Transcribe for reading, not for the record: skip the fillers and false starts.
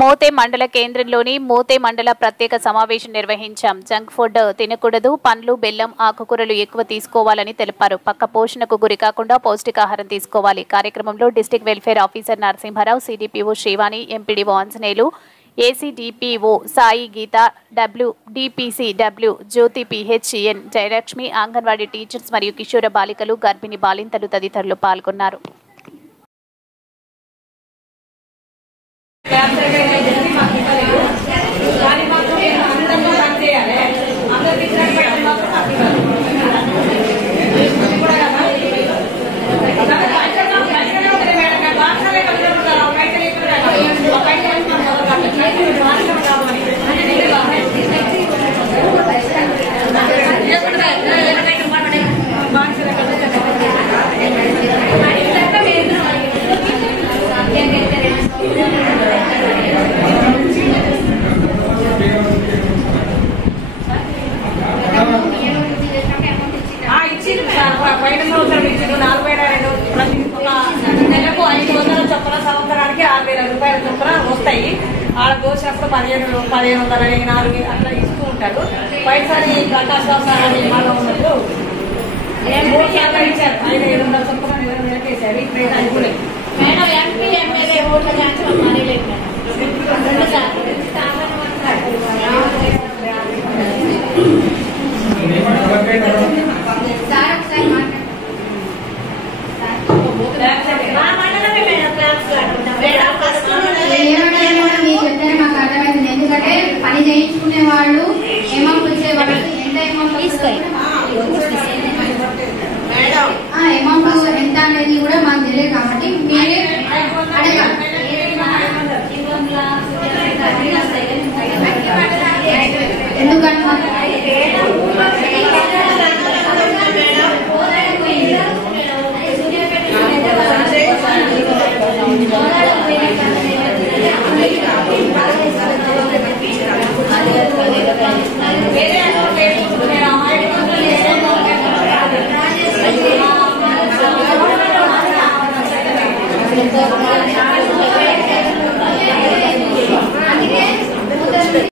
మోతే మండల కేంద్రంలోని మోతే మండల ప్రత్యేక సమావేశం నిర్వహించాం. జంక్ ఫుడ్ తినకూడదు, పండ్లు, బెల్లం, ఆకుకూరలు ఎక్కువ తీసుకోవాలని తెలిపారు. పక్క పోషణకు గురి కాకుండా పౌష్టికాహారం తీసుకోవాలి. కార్యక్రమంలో district welfare officer Narasimharao, CDPO Srivani, MPDO Anjaneyulu, ACDPO Sai Geetha, WDPCW Jyothi, PHN Jayalakshmi, anganwadi teachers మరియు కిషోర బాలికలు, గర్భిణీ బాలింతలు తదితరులు పాల్గొన్నారు. నెలకు 500 చొప్పున సంవత్సరానికి 6,000 రూపాయల చొప్పున వస్తాయి. ఆడ దోషప్పుడు 1500 అట్లా ఇస్తూ ఉంటారు. పైసారి ఘటాశ్వాసాలని బాగా ఉన్నప్పుడు 3 సార్లు ఇచ్చారు. 500 చొప్పున నిలబెట్టేశారు. ఇప్పుడు అనుకునే మేడం ఎంపీ ఎమ్మెల్యే ఓట్ల ఛాన్స్ మనీ లేదు. ఎందుకంటే పని చేయించుకునే వాళ్ళు అమౌంట్ వచ్చే వాళ్ళు ఎంత అమౌంట్ ఎంత అనేది కూడా మాకు తెలియదు. కాబట్టి మీరే అడగాలి. ఎందుకంటే